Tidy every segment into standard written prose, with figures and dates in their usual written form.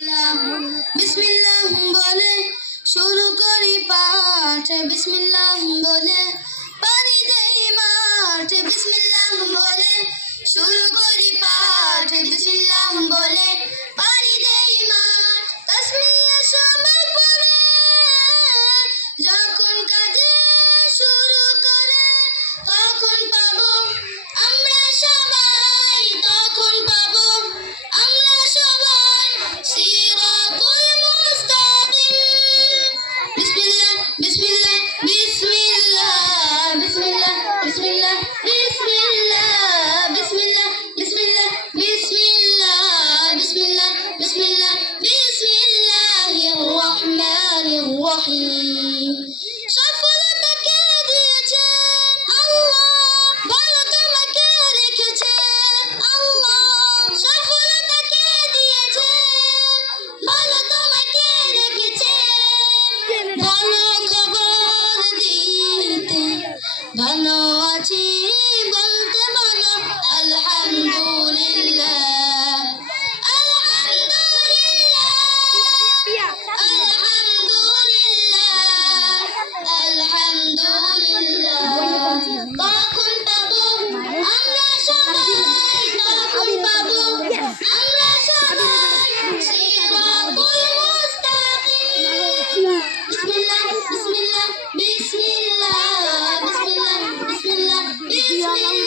बिस्मिल्लाह बोले शुरू करी पाठ बिस्मिल्लाह बोले पानी देई माठ बिस्मिल्लाह बोले शुरू करी पाठ बिस्मिल्लाह बोले पानी देई माठ तस्बीह सबाई पड़े যখন কাজে শুরু করে তখন পাবো আমরা সবাই তখন পাবো আমরা সবাই সিরাতুল মুস্তাকিম বিসমিল্লাহ বিসমিল্লাহ বিসমিল্লাহ বিসমিল্লাহ বিসমিল্লাহ বিসমিল্লাহ বিসমিল্লাহ বিসমিল্লাহ বিসমিল্লাহ বিসমিল্লাহ বিসমিল্লাহ বিসমিল্লাহির রহমানির রহিম সফলতা কে দিয়েছে আল্লাহ ভালো তোমাকে রেখেছে আল্লাহ সফলতা কে দিয়েছে ভালো তোমাকে রেখেছে ভালো খবর দিতে ভালো আছি বলতে বলো আলহামদুলিল্লাহ আলহামদুলিল্লাহ আলহামদুলিল্লাহ তখন পাবো আমরা সবাই তখন পাবো আমরা সবাই সিরাতুল মুস্তাকিম বিসমিল্লাহ বিসমিল্লাহ বিসমিল্লাহ বিসমিল্লাহ বিসমিল্লাহ বিসমিল্লাহ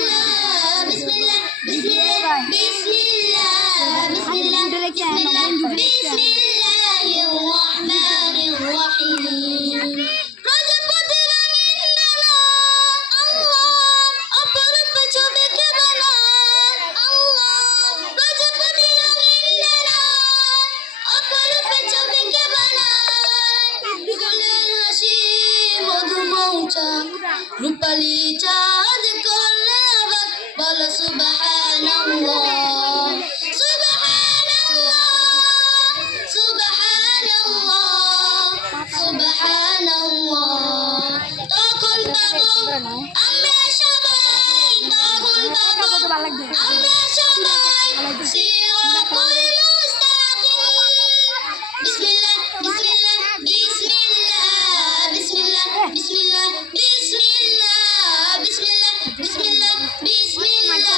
বিসমিল্লাহ বিসমিল্লাহ বিসমিল্লাহ বিসমিল্লাহির রহমানির রহিম প্রজাপতি রঙিন ডানা আল্লাহ অপরূপ ছবি কে বানায় আল্লাহ প্রজাপতি রঙিন ডানা অপরূপ ছবি কে বানায় ফুলের হাসি মধু মৌচাক রূপালি চাঁদ করলে আবাদ বলো সুবহানাল্লাহ সুবহানাল্লাহ সুবহানাল্লাহ সুবহানাল্লাহ তখন পাবো আমরা সবাই তখন পাবো আমরা সবাই সিরাতুল মুস্তাকিম বিসমিল্লাহ বিসমিল্লাহ বিসমিল্লাহ বিসমিল্লাহ বিসমিল্লাহ বিসমিল্লাহ বিসমিল্লাহ বিসমিল্লাহ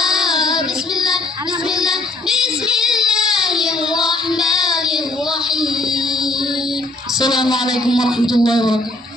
বিসমিল্লাহ বিসমিল্লাহ বিসমিল্লাহির রহমানির রহিম আসসালামু আলাইকুম ওয়া রাহমাতুল্লাহি ওয়া বারাকাতুহু